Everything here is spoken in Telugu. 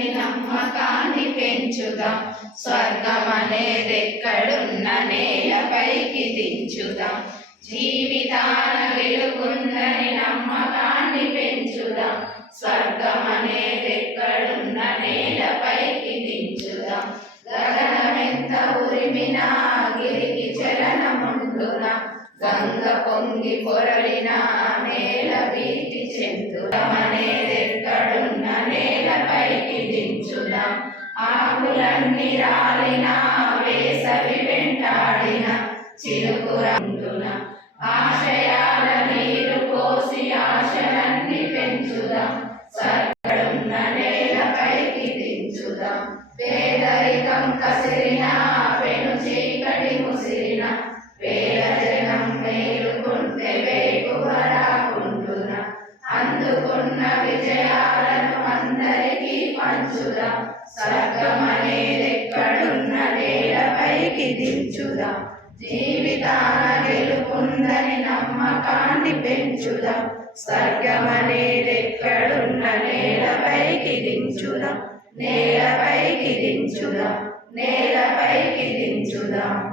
స్వర్గమనేదెక్కడున్నదని నమ్మకాన్ని పెంచుదాం. స్వర్గమనేదెక్కడున్న నేలపైకి దించుదాం. జీవితాన వెలుగుందని నమ్మకాన్ని పెంచుదాం. స్వర్గమనేదెక్కడున్న నేలపైకి దించుదాం. గగనమెంత ఉరిమినా గిరికి చలనముండునా, గంగ పొంగి పొరలినా నేల భీతి చెందుదమనేదెక్కడున్న నేలపైకి దించుదాం. ఆకులన్నీ రాలినా వేసవి వెంటాడిన చిలుకురండున ఆశయాల నీరు పోసి ఆశలన్నీ పెంచుదాం. స్వర్గడున్న నేలపైకి దించుదాం. పేదరికం కసిరిన పెను చీకటి ముసిరిన పేద జనం మేలుకుంటే వేకువరాకుంటున అందుకున్న విజయాలను అందరికీ పంచుదాం. స్వర్గమనేదెక్కడున్న నేలపైకి దించుదాం. జీవితాన గెలుపుందని నమ్మకాన్ని పెంచుదాం. స్వర్గమనేదెక్కడున్న నేలపైకి దించుదాం. నేలపైకి దించుదాం. నేలపైకి దించుదాం.